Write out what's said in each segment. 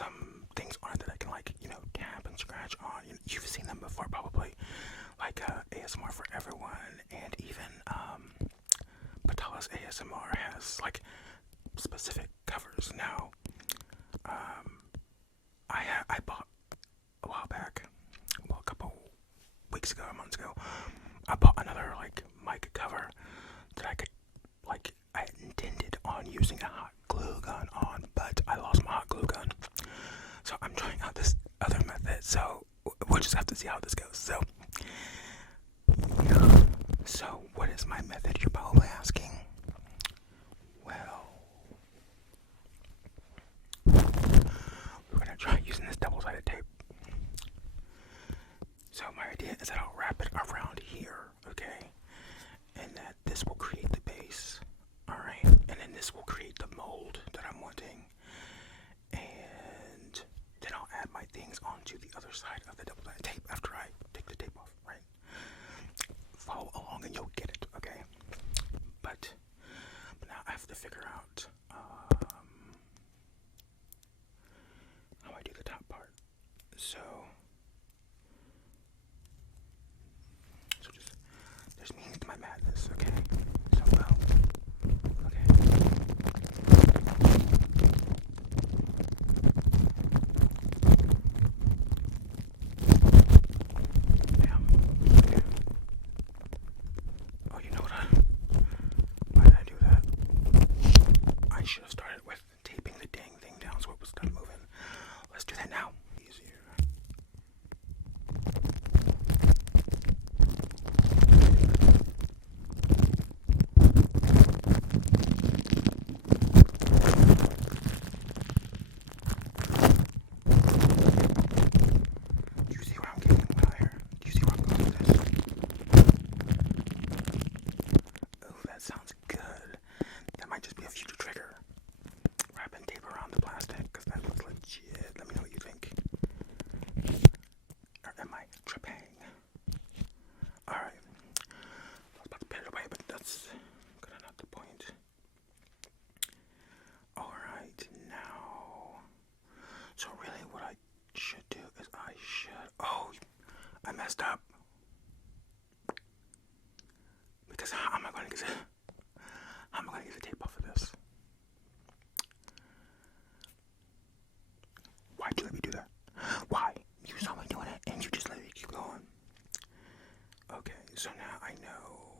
some things on it that I can like, tap and scratch on. You've seen them before probably, like ASMR for Everyone, and even Patala's ASMR has like specific covers. Now, I bought a while back, a couple weeks ago, months ago, I bought another like mic cover that I intended on using a hot glue gun on, but I lost my hot glue gun. So I'm trying out this other method, so we'll just have to see how this goes. So, yeah. So what is my method, you're probably asking? Well, we're gonna try using this double-sided tape. So my idea is that I'll wrap it around here, okay? And that this will create the base, alright? And then this will create the mold that I'm wanting. And then I'll add my things onto the other side of the double-sided tape after I take the tape off, right? Follow along and you'll get it, okay? But now I have to figure out how I do the top part. So just, there's meaning to my madness, okay? So, well, okay. Damn. Okay. Oh, you know what? Why did I do that? I should have started with taping the dang thing down so it was done moving. Let's do that now. Easier. Do you see where I'm getting here? Do you see where I'm going with this? Oh, that sounds good. That might just be a future trigger. Wrapping tape around the plastic, because that looks legit. Let me know what you think. Or am I tripping? Alright. I was about to put it away, but that's kind of not the point. Alright, now. So really what I should do is oh, I messed up. Because how am I going to get the tape off of this? Why'd you let me do that? Why? You saw me doing it and you just let me keep going. Okay, so now I know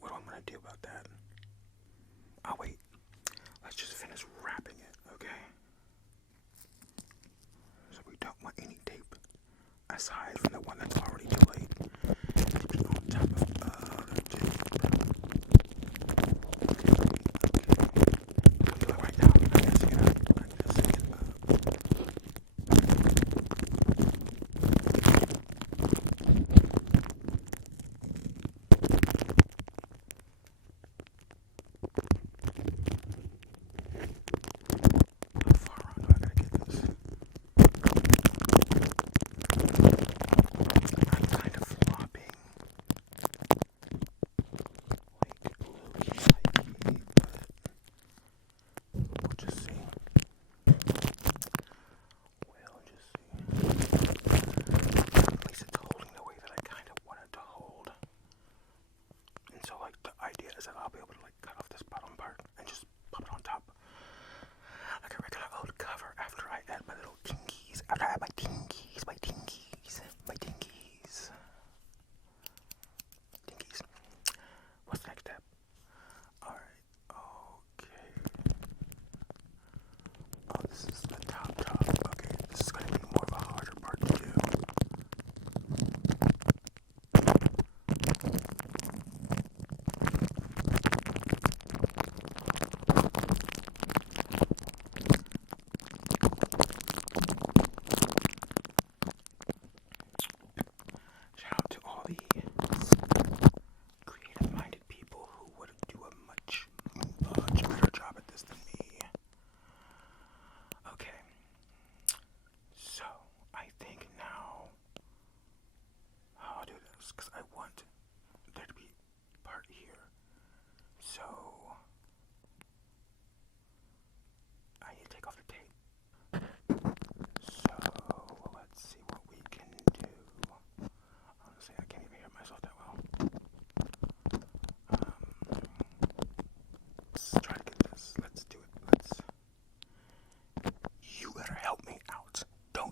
what I'm gonna do about that. Oh wait, let's just finish wrapping it, okay? So we don't want any tape aside from the one that's already delayed to be on top of other tape. I'll do it right now. I'm gonna set it up. How far around do I gotta get this?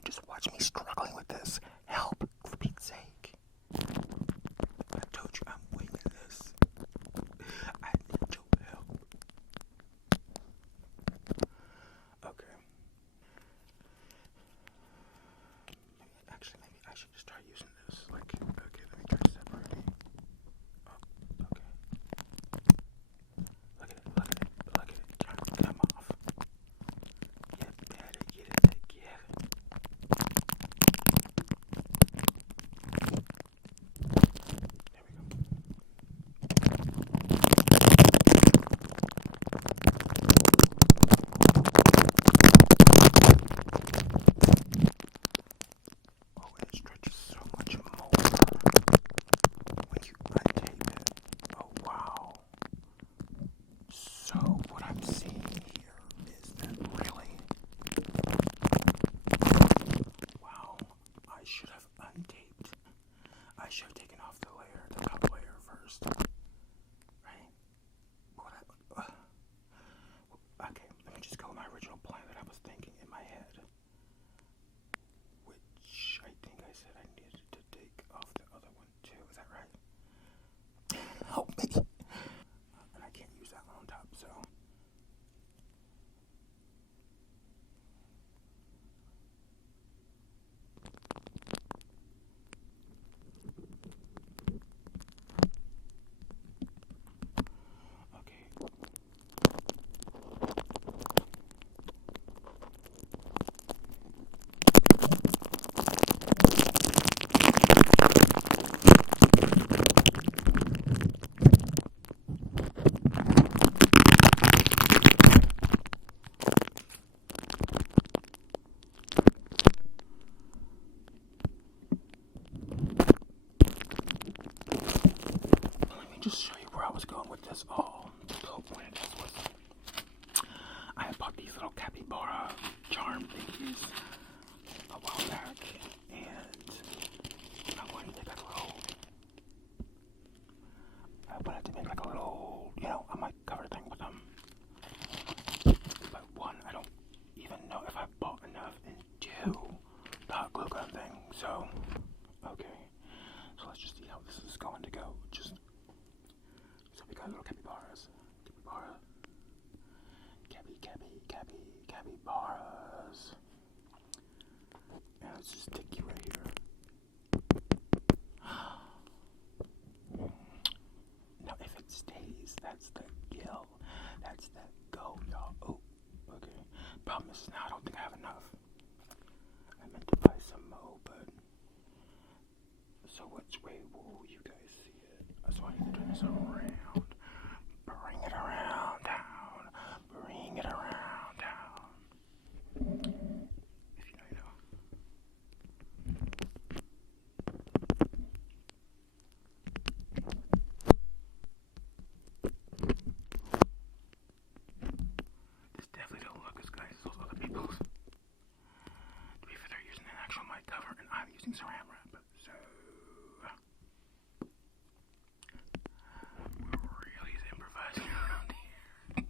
Just watch me struggling with this. Help, for Pete's sake. I told you I'm winging this. I need your help. Okay. Actually, maybe I should just try using this. Like, okay, let me try separating. Oh, okay. Look at it, look at it, look at it. Trying to come off. You better get it together. There we go. Oh, it stretches so much more when you untape it. Oh, wow. So, what I'm seeing here is that really, wow, I should have untaped. I should have taken off the layer, the top layer first. Right? Okay, let me just go with my original plan that I was thinking in my head. Which I think I said I needed to take off the other one too. Is that right? Oh, maybe. And I can't use that one on top, so. Okay. Let me just show you where I was going with this. Oh, the whole point of this was I had bought these little capybara charm thingies a while back, and I wanted to make like a little, I might cover thing with them. But one, I don't even know if I bought enough, and two, the hot glue gun thing. So, okay, so let's just see how this is going to go. So we got little capybaras, capybaras, and let's just stick you right here. Now if it stays, that's the gill, that's the go, y'all. Oh, okay. Problem is now I don't think I have enough. I meant to buy some more, but so which way will you guys see it? So I need to turn this around. Bring it around down. Bring it around down. If you know, you know. This definitely don't look as nice as those other people's. To be fair, they're using an actual mic cover, and I'm using saran wrap. So we're really improvising around here.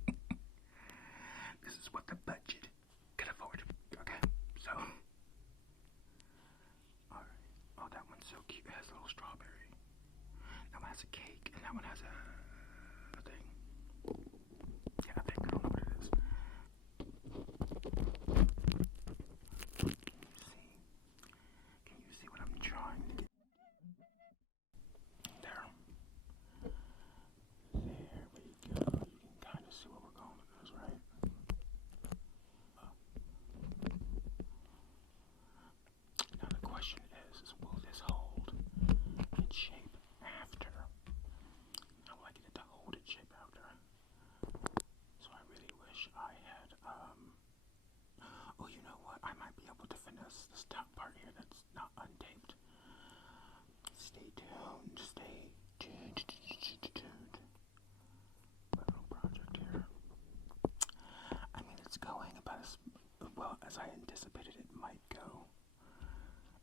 This is what the budget could afford. Okay, so alright. Oh, that one's so cute. It has a little strawberry. That one has a cake, and that one has a thing. Yeah, I think. I don't know what it is. Can you see what I'm trying to get? There. There we go. You can kind of see where we're going with this, right? Now the question is will this hold its shape after? I would like it to hold its shape after. So I really wish I had, oh, you know what? I might be able to finesse this top part here that's not untaped. Stay tuned. Stay tuned. My little project here. I mean, it's going about as well as I anticipated it might go.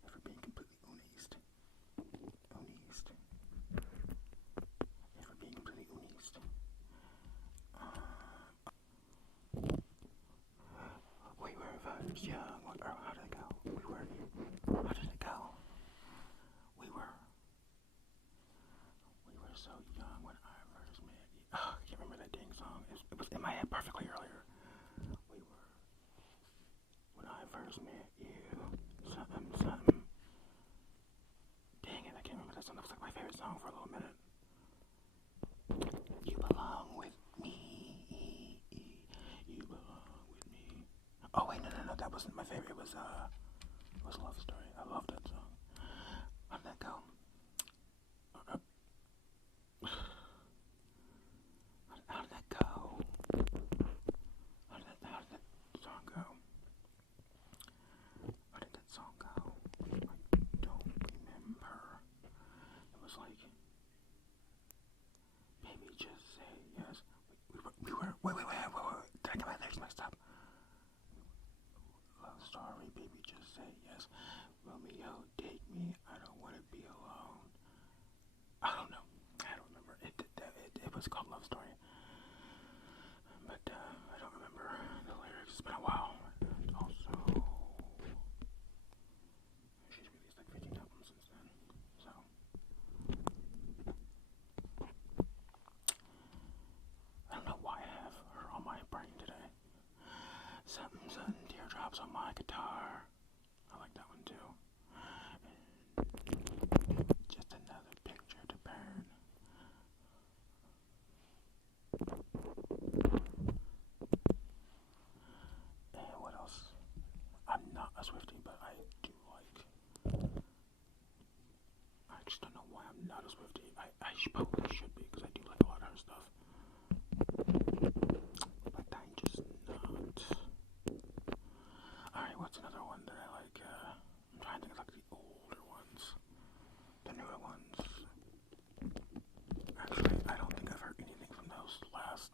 If we're being completely honest. If we're being completely honest. We were first young. How did it go? We were it perfectly earlier. We were, when I first met you, something. Dang it, I can't remember that song. That was like my favorite song for a little minute. You belong with me. You belong with me. Oh wait, no, that wasn't my favorite. It was Love Story. I love that song. How'd that go? How did that go? How did that song go? How did that song go? I don't remember. It was like, baby, just say yes. We were. Wait. Did I get my lyrics mixed up? Love story, baby, just say yes. Romeo, take me. I don't want to be alone. I don't know. I don't remember. It was called Love Story. But I don't remember the lyrics. It's been a while. And also, she's released like 15 albums since then. So, I don't know why I have her on my brain today. Something, teardrops on my guitar. I like that one too. And just another picture to burn. And what else? I'm not a Swiftie, but I do like. I just don't know why I'm not a Swiftie. I probably should be, because I do like a lot of her stuff. But I'm just not. Alright, what's another one that I like? I'm trying to think of like the older ones. The newer ones. Actually, I don't think I've heard anything from those last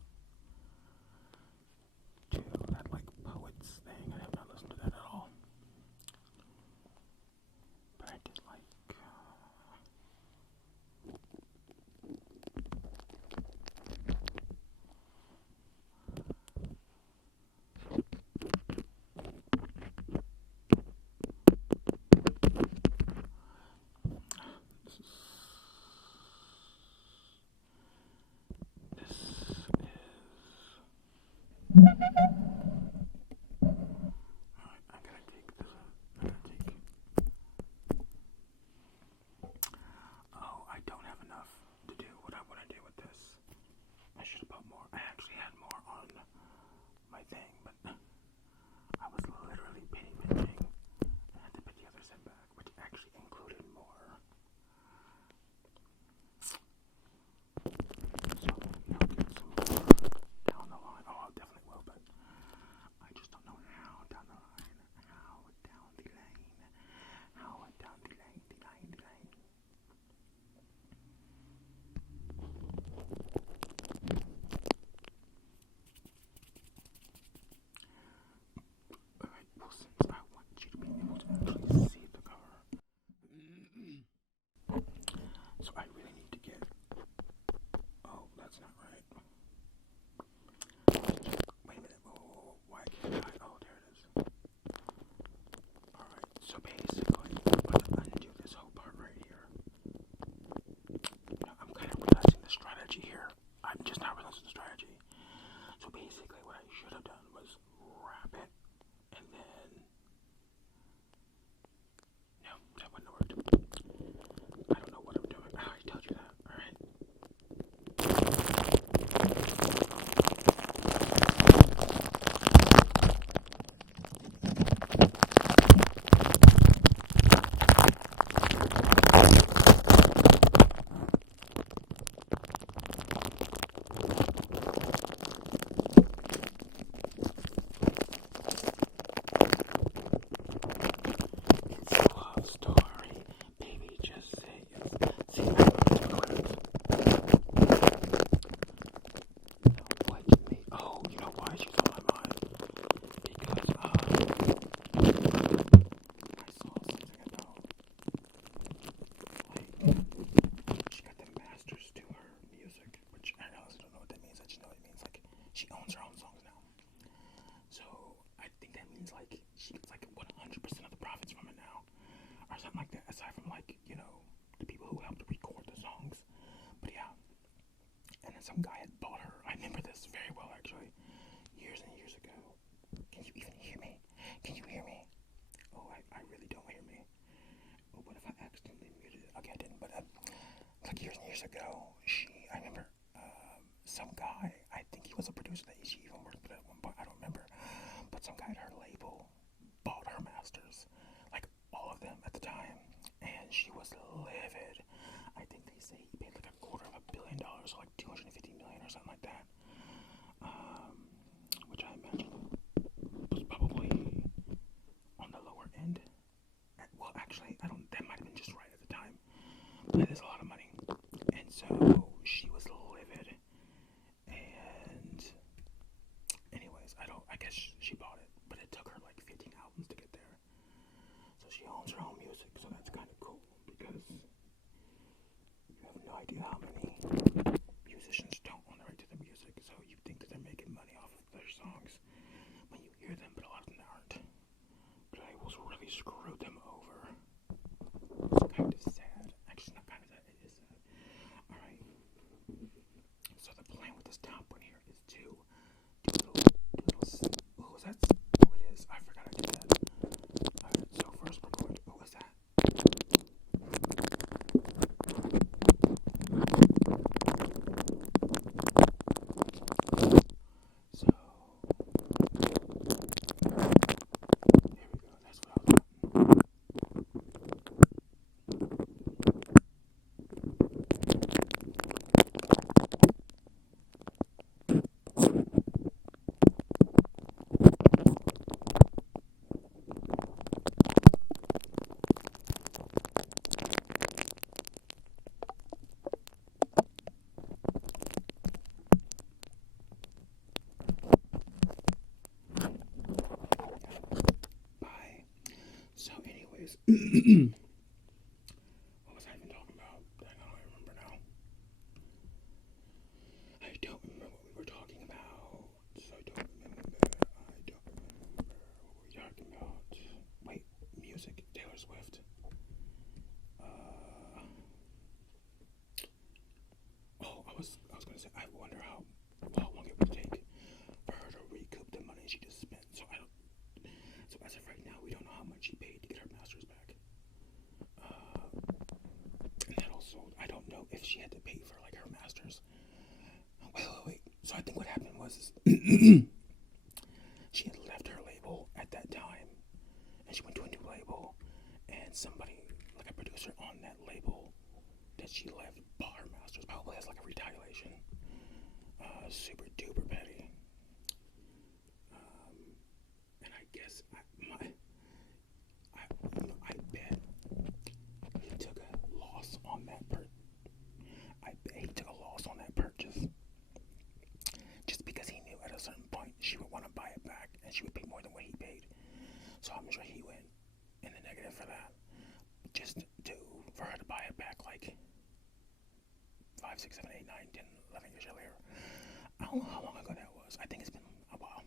two. That like Poets thing, I have not listened to that at all. But I did like I don't have enough to do what I want to do with this. I should have put more. I actually had more on my thing, but I was literally penny pinching and had to put the other set back, which actually included more. So maybe I'll get some more down the line. Oh, I definitely will, but I just don't know how down the line. How down the lane. How down the lane. Alright, well, since I want you to be able to actually see the cover, so I really need to get. Oh, that's not right. Wait a minute. Oh, why can't I? Oh, there it is. Alright, so basically, I'm going to undo this whole part right here. Now, I'm kind of realizing the strategy here. I'm just not realizing the strategy. So basically, what I should have done was wrap it, and then. No, that wouldn't have worked. I don't know what I'm doing. I already told you that. Alright. It's a love story. Baby, just say yes. See, I remember the lyrics. What me? Oh, you know why she's on my mind? Because I saw something about like she got the masters to her music, which I also don't know what that means. I just know it means like she owns her own songs now. So I think that means like she gets like 100% of the profits from it now, or something like that. Aside from like, you know, the people who helped record the songs. But yeah. And then some guy had bought her. I remember this very well actually. years ago, I remember some guy, I think he was a producer that she even worked with at one point, I don't remember, but some guy at her label bought her masters, like all of them at the time, and she was livid. I think they say he paid like $250 million, so like $250 million or something like that, which I imagine was probably on the lower end. Well, actually, that might have been just right at the time, but it is a lot of money, and so she was livid. And anyways, I guess she bought it, but it took her like 15 albums to get there. So she owns her own music, so that's kind of cool because you have no idea how many musicians don't own the right to the music. So you think that they're making money off of their songs when you hear them, but a lot of them aren't. But labels really screwed them over. It's kind of sad. Actually, not kind of sad. It is sad. All right. So the plan with this top one here is to do little, oh, is that, oh, it is, I forgot I did that. Alright, so first we're going to, oh, is that? So, there we go, that's what I was doing. Bye. So anyways, what was I even talking about? I don't remember now. I don't remember what we were talking about. So I don't remember what we were talking about. Wait, music, Taylor Swift. I was gonna say, I wonder how long it would take for her to recoup the money she just spent. So as of right now, we don't know how much she paid to get her masters back. And that also, I don't know if she had to pay for like her masters. Wait. So I think what happened was she had left her label at that time, and she went to a new label, and somebody, like a producer on that label that she left, bought her masters, probably as like a retaliation. Super duper petty. And I guess I bet he took a loss on that purchase. Just because he knew at a certain point she would want to buy it back and she would pay more than what he paid. So I'm sure he went in the negative for that. Just for her to buy it back like 5, 6, 7, 8, 9, 10, 11 years earlier. I don't know how long ago that was. I think it's been a while.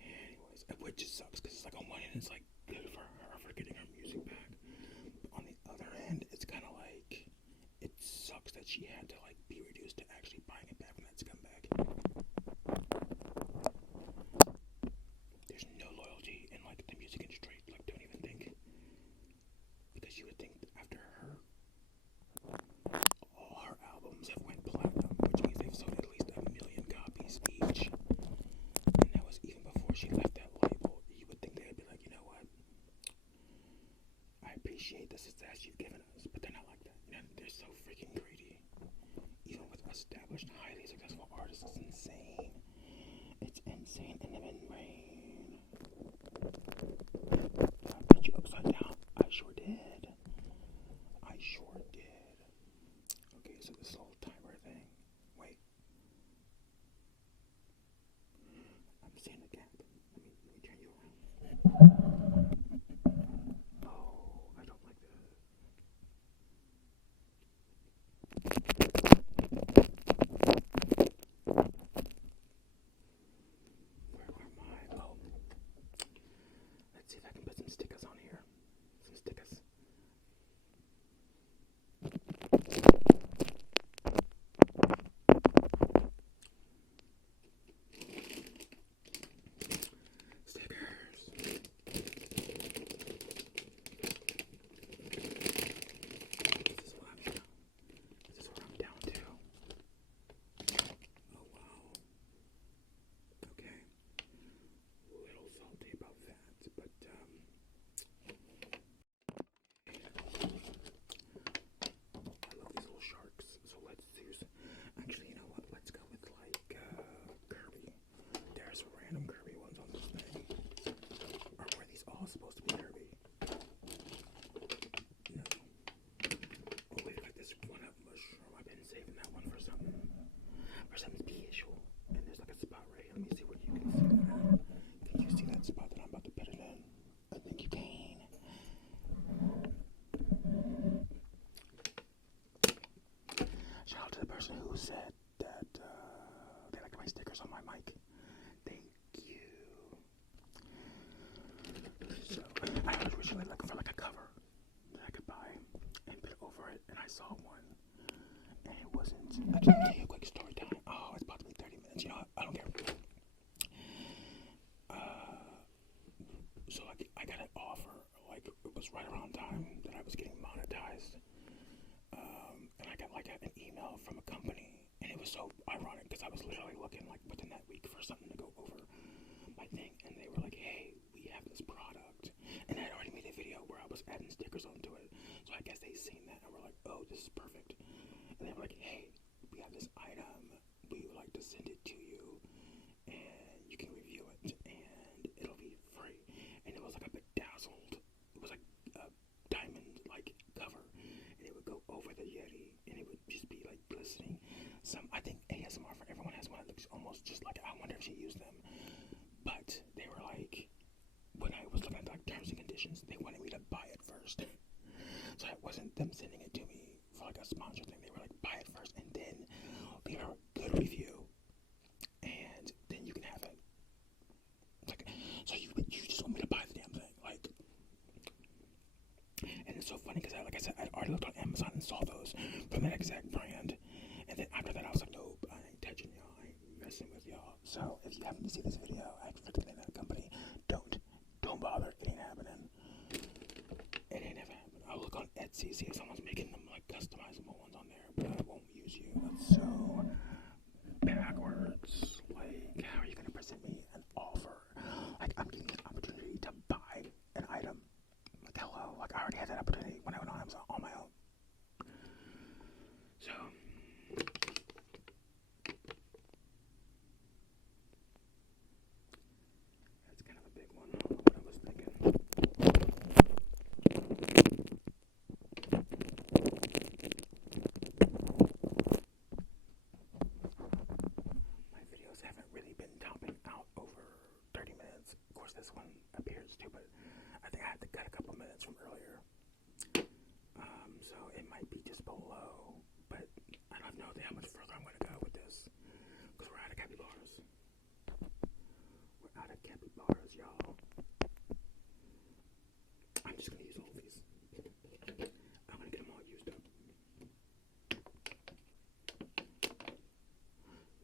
Anyways, which just sucks because it's like on one hand it's like good for her for getting her music back, but on the other hand it's kind of like it sucks that she had to like be reduced to actually buying it back from that scumbag. There's no loyalty in like the music industry. Like, don't even think, because you would think that after all her albums have went platinum, which means they've sold at least 1 million copies each, and that was even before she left that label. You would think they'd be like, you know what, I appreciate the success you've given us, but they're not like that. You know, they're so freaking greedy. Even with established, highly successful artists, it's insane. It's insane in the membrane. saw one, and it wasn't. I can tell you a quick story time. Oh, it's about to be 30 minutes. You know what? I don't care. So like, I got an offer. Like, it was right around time that I was getting monetized, and I got like an email from a company, and it was so ironic because I was literally looking like within that week for something to go over my thing, and they were like, "Hey, we have this product," and I had already made a video where I was adding stickers onto it. So I guess they seen that and were like, "Oh, this is perfect," and they were like, "Hey, we have this item. We would like to send it to you, and you can review it, and it'll be free." And it was like a bedazzled, it was like a diamond like cover, and it would go over the Yeti, and it would just be like glistening. I think ASMR for Everyone has one that looks almost just like it. I wonder if she used them, but they were like, when I was looking at like terms and conditions, they wanted me to buy it first. So it wasn't them sending it to me for like a sponsor thing. They were like, buy it first, and then leave a good review, and then you can have it. Like, so you just want me to buy the damn thing, like. And it's so funny because, like I said, I already looked on Amazon and saw those from that exact brand, and then after that I was like, nope, I ain't touching y'all, I ain't messing with y'all. So if you happen to see this video, I expect it in that company. Don't bother. It ain't happening. It ain't never happening. I'll look on Etsy, see if someone's making them like customizable ones on there, but I won't use you. That's so backwards. Like, how are you gonna present me an offer? Like, I'm getting an opportunity to buy an item. Like, hello. Like, I already had that opportunity when I went on Amazon on my own. So that's kind of a big one. I don't know what I was thinking. My videos haven't really been topping out over 30 minutes. Of course, this one appears to, but I think I had to cut a couple minutes from earlier. So it might be just below, but I don't know how much further I'm going to go with this, because we're out of capybaras. We're out of capybaras, y'all. I'm just going to use all of these. I'm going to get them all used up.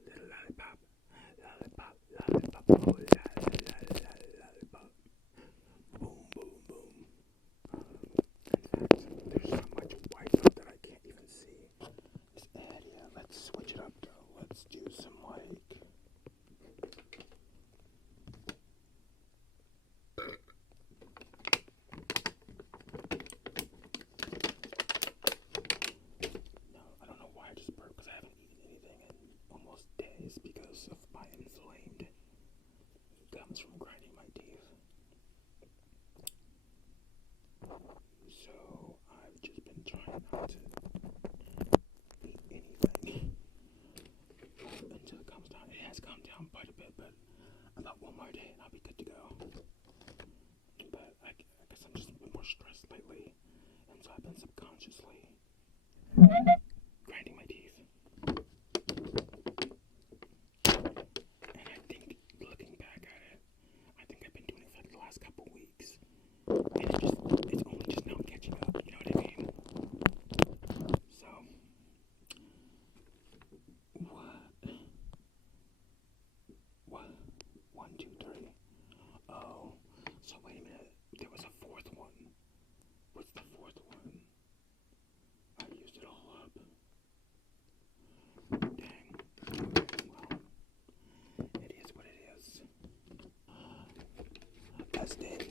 Little lollipop, lollipop, lollipop, oh, lollipop. Boom, boom, boom. In fact, there's so much white out that I can't even see. This ad, yeah, let's switch it up though. Let's do some like... No, I don't know why I just burped, because I haven't eaten anything in almost days because of my inflamed gums from grinding my teeth. So I've just been trying not to eat anything until it comes down. It has come down quite a bit, but about one more day and I'll be good to go. But I guess I'm just a bit more stressed lately, and so I've been subconsciously grinding my teeth. And I think, looking back at it, I think I've been doing it for the last couple weeks. And it's only just now catching up, you know what I mean? So, what? 1, 2, 3. Oh, so wait a minute. There was a fourth one. What's the fourth one? I used it all up. Dang. Well, it is what it is. Busted.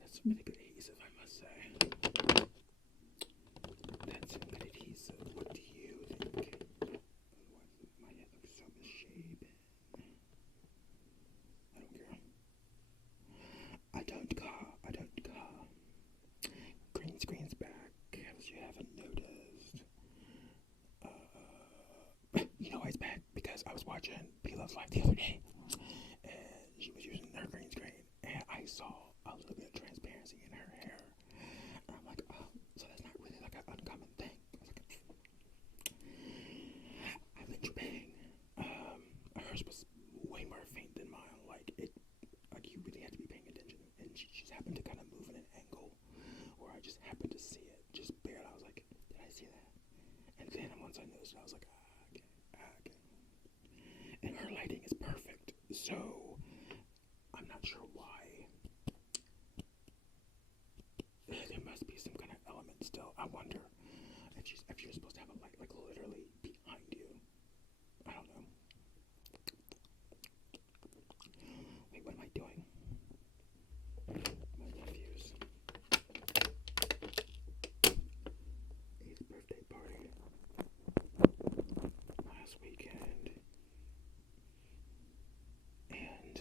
That's really good adhesive, I must say. That's some good adhesive. What do you think? My head looks so misshapen. I don't care. I don't care. Green screen's back, as you haven't noticed. You know why it's back? Because I was watching P Love's Life the other day, and she was using her green screen, and I saw a little bit of happened to kind of move in an angle where I just happened to see it, just barely. I was like, did I see that? And then once I noticed it, I was like, okay. And her lighting is perfect, so I'm not sure why. There must be some kind of element still. I wonder if you're supposed to have a light like literally behind you. I don't know. Wait, what am I doing? My nephew's 8th birthday party last weekend, and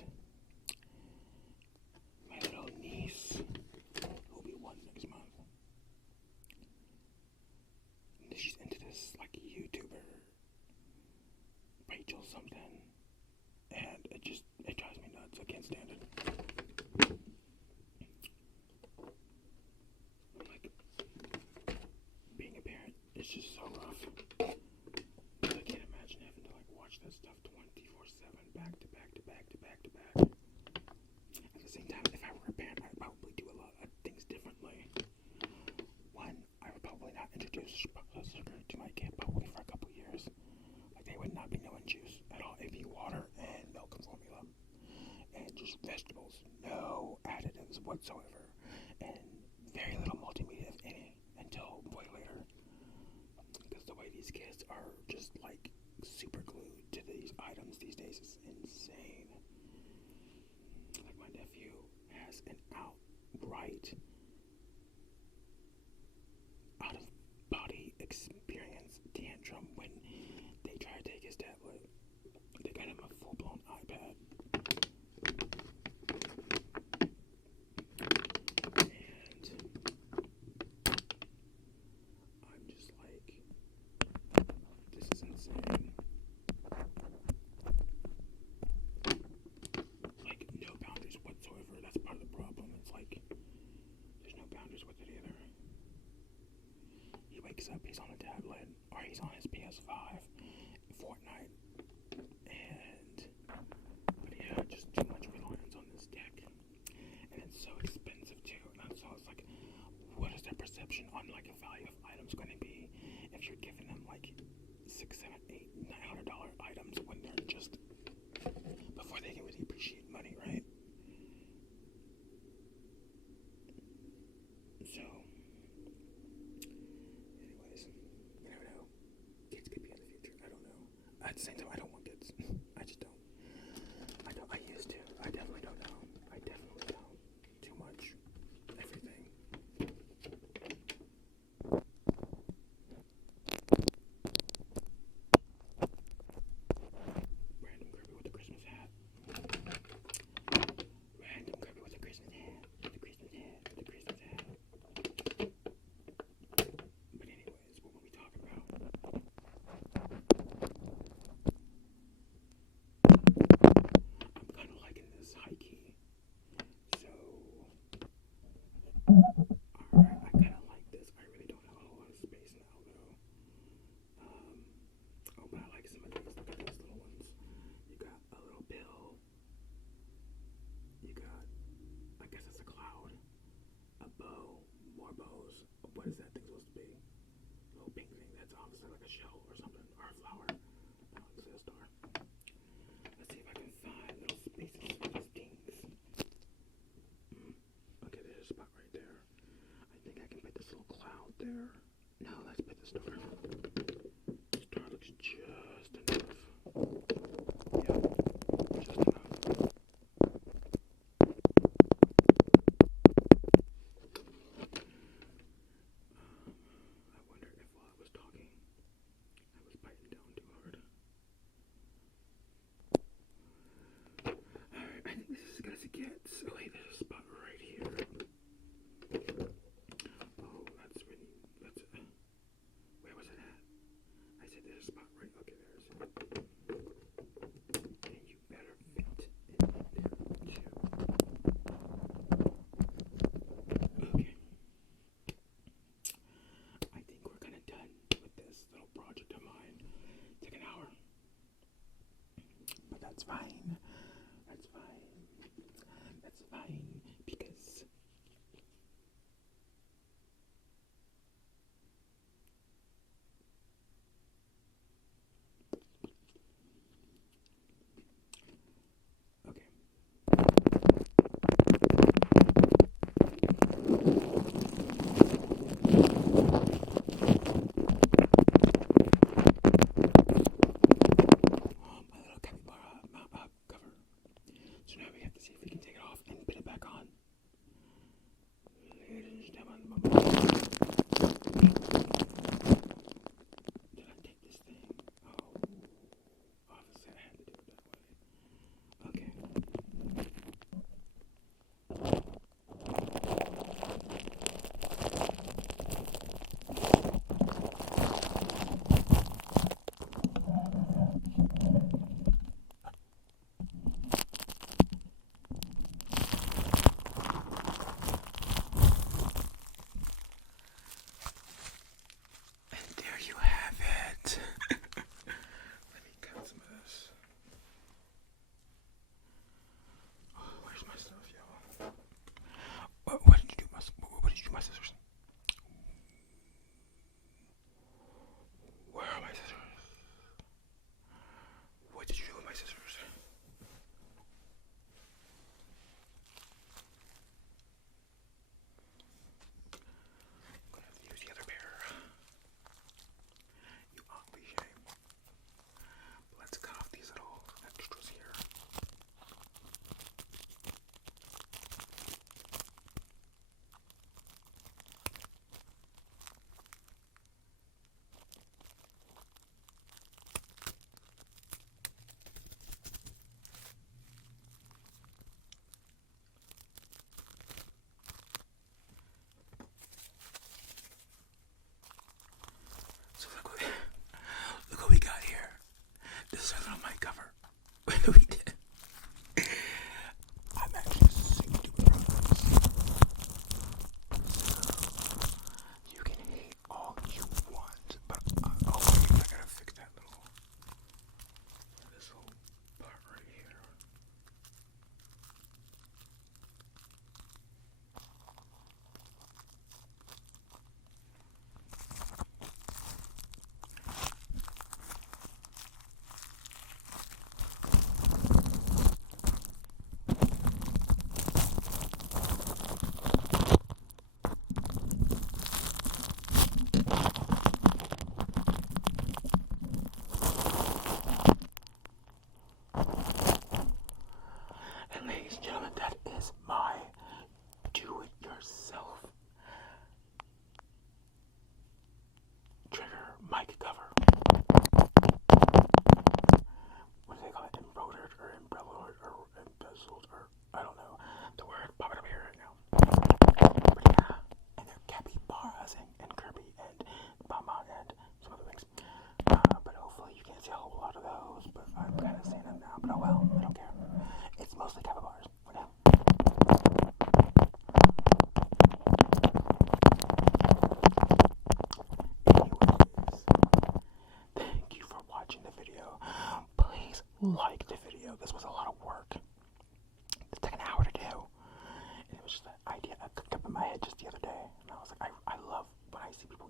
my little niece, who'll be 1 next month, she's into this like YouTuber, Rachel something, and it drives me nuts. I can't stand it. Like, being a parent is just so rough. I can't imagine having to like watch that stuff 24/7, back to back to back to back to back. At the same time, if I were a parent, I'd probably do a lot of things differently. One, I would probably not introduce sugar to my kid probably for a couple years. Like, they would not be knowing juice at all. It'd be water and milk and formula, and just vegetables, no additives whatsoever, and very little multimedia, if any, until way later. Because the way these kids are just like super glued to these items these days is insane. Like, my nephew has an outright out of body experience tantrum when they try to take his tablet. They got him a full-blown iPad. And I'm just like, this is insane. Like, no boundaries whatsoever. That's part of the problem. It's like, there's no boundaries with it either. He wakes up, he's on a tablet, or he's on his PS5, Fortnite, but yeah, just too much reliance on this tech, and it's so expensive too, and so it's like, what is their perception on like a value of items going to be if you're giving them like $600, $700, $800 items when they're just, before they can really appreciate money, right? So, anyways, you never know. Kids could be in the future. I don't know. At the same time, I don't want kids. I just don't. I used to. I definitely don't know. I definitely don't. Too much. Everything. Random Kirby with the Christmas hat. Random Kirby with the Christmas hat. With the Christmas hat. With the Christmas hat. But anyways, what were we talking about? I'm kind of liking this high key. So, alright, I kind of like this. I really don't have a whole lot of space now, though. But I like some of these. Look at these little ones. You got a little bill. You got, I guess it's a cloud. A bow. More bows. What is that thing supposed to be? A little pink thing. That's obviously like a shell or something. Or a flower. Obviously a star. Let's see if I can find little spaces for these things. Okay, there's a spot right there. I think I can put this little cloud there. No, let's put the star. The star looks just enough. Yeah, just enough. I wonder if while I was talking, I was biting down too hard. Alright, I think this is as good as it gets. Oh wait, there's a spot right here. Oh, that's really, where was it at? I said there's a spot right, okay, there's it. And you better fit in there too. Okay. I think we're kind of done with this little project of mine. It took an hour. But that's fine. That's fine. That's fine because mic cover. We did. I'm actually super duper proud of this. You can hate all you want, but I gotta fix that this little part right here. And ladies and gentlemen, that is my do-it-yourself trigger mic cover. What do they call it? Embroidered or embellished or embezzled or I don't know the word popping up here right now. But yeah, and they're capybaras and Kirby and Mama and some other things. But hopefully you can't see a whole lot of those. But I'm kind of seeing them now. But oh well, I don't care. It's mostly capybaras for now. Anyways, thank you for watching the video. Please like the video. This was a lot of work. It took an hour to do. And it was just an idea that cooked up in my head just the other day. And I was like, I love when I see people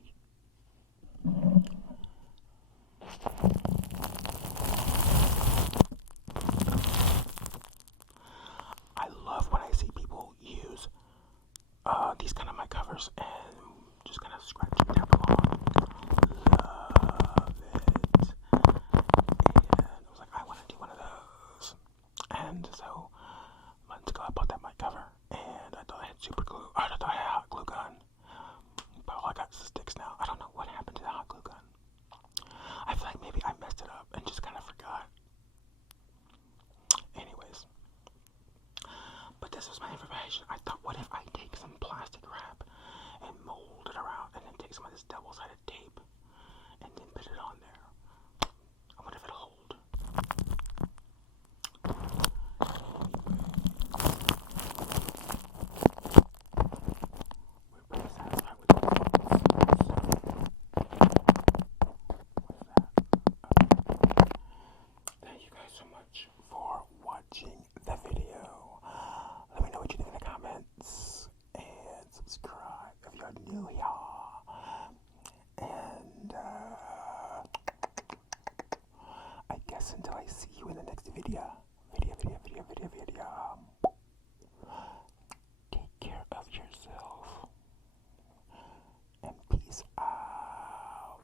use these kind of mic covers and just kind of scratch and tap along. Love it. And I was like, I want to do one of those. And so months ago I bought that mic cover and I thought I had super glue. I thought I had a hot glue gun. But all I got is sticks now. I don't know what happened to the hot glue gun. I feel like maybe I messed it up and just kind of forgot. Anyways. But this was my information. I thought, what if I take some plastic wrap and mold it around and then take some of this double-sided tape and then put it on there? I wonder if it'll hold. We're pretty satisfied with the results. Thank you guys so much for watching the video. Let me know what you think in the comments and subscribe if you're new here. And I guess until I see you in the next video. Take care of yourself and peace out.